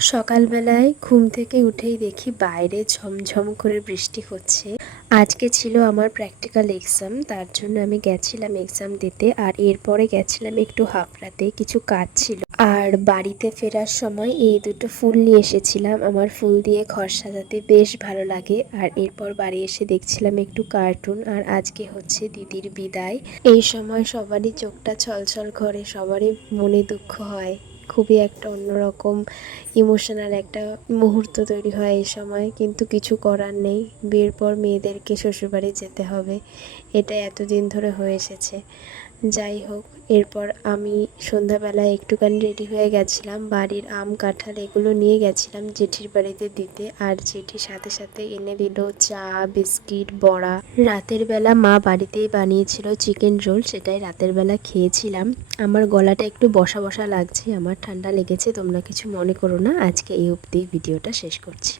সকালবেলায় ঘুম থেকে উঠেই দেখি বাইরে ঝমঝম করে বৃষ্টি হচ্ছে। আজকে ছিল আমার প্র্যাকটিক্যাল এক্সাম, তার জন্য আমি গেছিলাম এক্সাম দিতে। আর এরপরে গেছিলাম একটু হাফরাতে, কিছু কাজ ছিল। আর বাড়িতে ফেরার সময় এই দুটো ফুল নিয়ে এসেছিলাম। আমার ফুল দিয়ে ঘর সাজাতে বেশ ভালো লাগে। আর এরপর বাড়ি এসে দেখছিলাম একটু কার্টুন। আর আজকে হচ্ছে দিদির বিদায়। এই সময় সবারই চোখটা ছলছল করে, সবারই মনে দুঃখ হয়। খুবই একটা অন্যরকম ইমোশনাল একটা মুহূর্ত তৈরি হয় এই সময়, কিন্তু কিছু করার নেই। বিয়ের পর মেয়েদেরকে শ্বশুরবাড়ি যেতে হবে, এটা এতদিন ধরে হয়ে এসেছে। যাই হোক, এরপর আমি সন্ধ্যাবেলায় একটুখানি রেডি হয়ে গেছিলাম। বাড়ির আম কাঁঠাল এগুলো নিয়ে গেছিলাম জেঠির বাড়িতে দিতে। আর জেঠি সাথে সাথে এনে দিল চা, বিস্কিট, বড়া। রাতের বেলা মা বাড়িতেই বানিয়েছিল চিকেন রোল, সেটাই রাতের বেলা খেয়েছিলাম। আমার গলাটা একটু বসা বসা লাগছে, আমার ঠান্ডা লেগেছে, তোমরা কিছু মনে করো না। আজকে এই অবধি ভিডিওটা শেষ করছি।